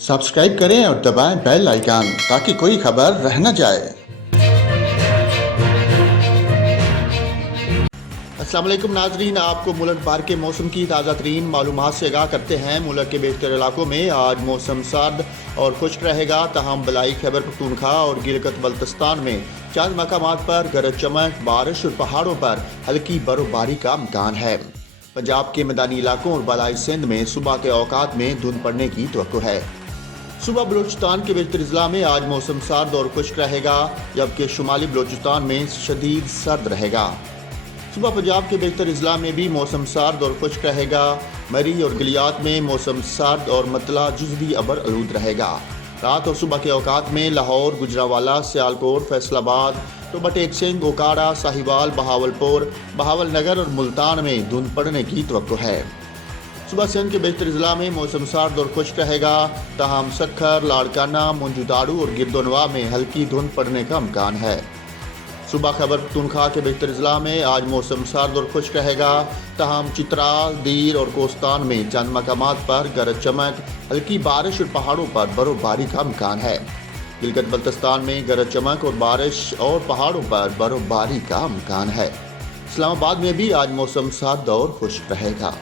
Subscribe करें और दबाएं बेल आइकन ताकि कोई खबर रह न जाए। अस्सलाम वालेकुम नाजरीन, आपको मुल्क भर के मौसम की ताज़ा तरीन मालूमात से आगाह करते हैं। मुल्क के बेशतर इलाकों में आज मौसम सर्द और खुश्क रहेगा, तहम बलाई खैबर पख्तूनख्वा और गिलगित बल्तिस्तान में चंद मकामात पर गरज चमक, बारिश और पहाड़ों पर हल्की बर्फबारी का इम्कान है। पंजाब के मैदानी इलाकों और बलाई सिंध में सुबह के औकात में धुंध पड़ने की तवक्को है। सुबह बलूचिस्तान के बेशतर अजला में आज मौसम सर्द और खुश्क रहेगा, जबकि शुमाली बलूचिस्तान में शदीद सर्द रहेगा। सुबह पंजाब के बेशतर अजला में भी मौसम सर्द और खुश्क रहेगा। मरी और गलियात में मौसम सर्द और मतला जुज़वी अबर आलूद रहेगा। रात और सुबह के औकात में लाहौर, गुजरांवाला, सियालकोट, फैसलाबाद, टोबा सिंह, ओकाड़ा, साहिवाल, बहावलपुर, बहावलनगर और मुल्तान में धुंध पड़ने की तवक्को है। सुबह सिंध के बेशतर अजला में मौसम सर्द और खुश्क रहेगा, तहम सक्खर, लाड़काना, मोंजूदाड़ू और गिरदोनवा में हल्की धुंध पड़ने का इम्कान है। सुबह खैबर पख्तूनख्वा के बेशतर अजला में आज मौसम सर्द और खुश्क रहेगा, तहम चित्राल, दीर और कोस्तान में चंद मकामात पर गरज चमक, हल्की बारिश और पहाड़ों पर बर्फबारी का इम्कान है। गिलगित बल्तिस्तान में गरज चमक और बारिश और पहाड़ों पर बर्फबारी का इम्कान है। इस्लामाबाद में भी आज मौसम सर्द और खुश्क रहेगा।